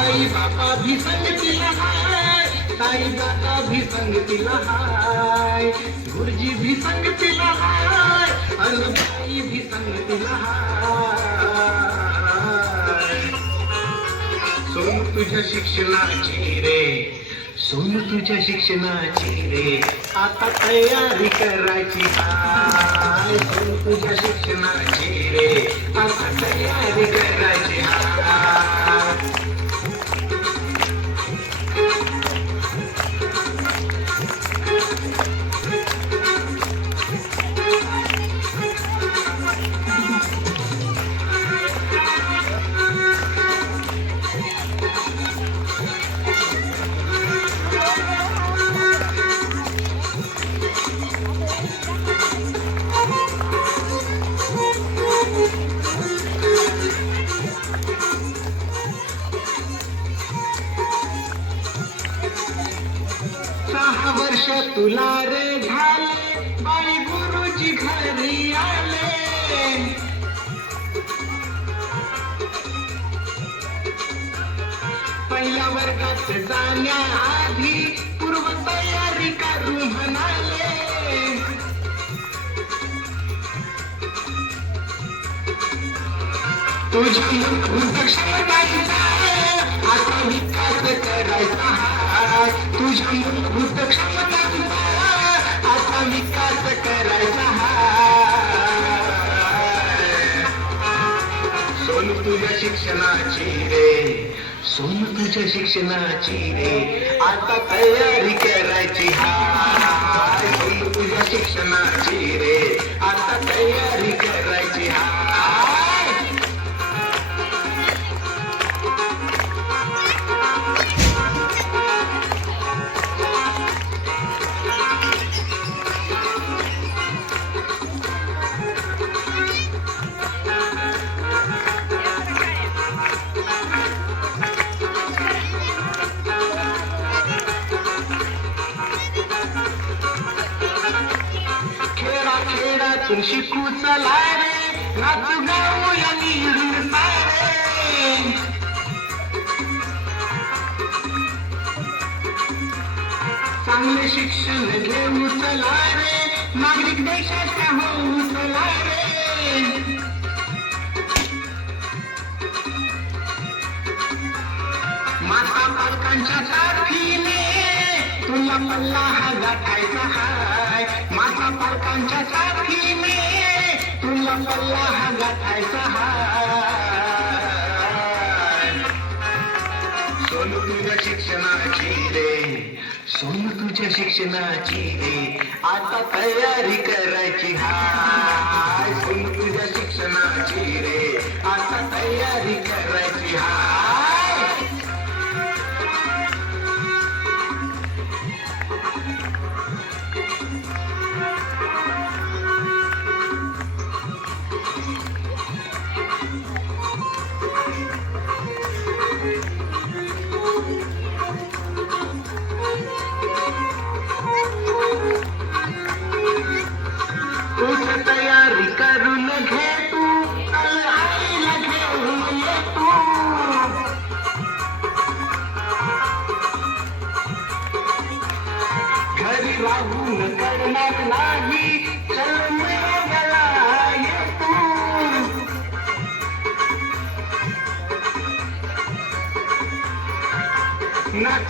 आई बाबा भी संगतीला हाय भी संगतीला हाय गुरुजी भी संगतीला हाय आणि बाई भी संगतीला हाय. सोन तुझ्या शिक्षणाची रे. सोन तुझ्या शिक्षणाची रे. आता तयारी करायची सोन तुझ्या शिक्षणाची रे. आता तयारी करायची दहा वर्ष तुला रे झाले बाई गुरुजी घरी आले. पहिल्या वर्गात जाण्याआधी पूर्व तयारी करू म्हणाले. तुझ्या मूलभूत आता विकास करायचा तुझी तुझ्या मूलभूत क्षमतांचा आता विकास करायचा सोन तुझ्या शिक्षणाची रे सोन तुझ्या शिक्षणाची रे आता तयारी करायची हा सोन तुझ्या शिक्षणाची रे खेळातून सारे. चांगले शिक्षण घेऊ चला रे नागरिक देशाच्या होऊ चला रे. माता पालकांच्या साथीने तुला मल्ला हा गाठायचा हाय माता पालकांच्या साथीने तुला मल्ला हा गाठायचा हाय सोनू तुझ्या शिक्षणाची रे सोनू तुझ्या शिक्षणाची रे आता तयारी करायची हाय.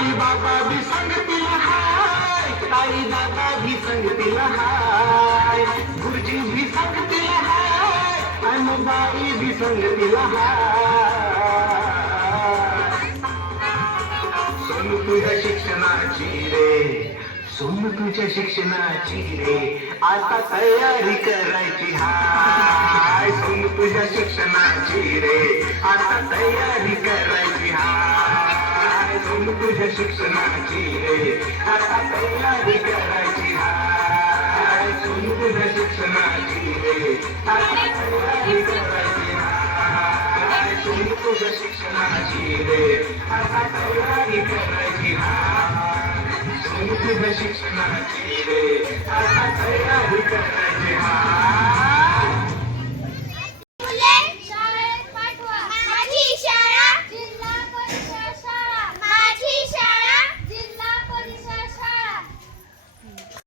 ताई बाबा भी संगतीला हाय ताई दादा भी संगतीला हाय गुरुजी भी संगतीला हाय आणि बाई भी संगतीला हाय सोनू तुझ्या शिक्षणाची रे सोनू तुझ्या शिक्षणाची रे आता तयारी करायची हाय सोनू तुझ्या शिक्षणाची रे आता तयारी करायची हाय. अजून तुझ्या शिक्षणाची रे आता तयारी करायची हाय तुझ्या शिक्षणाची रे आता तयारी करायची हाय तुझ्या शिक्षणाची रे आता तयारी करायची अजून तुझ्या शिक्षणाची रे आता तयारी करायची हाय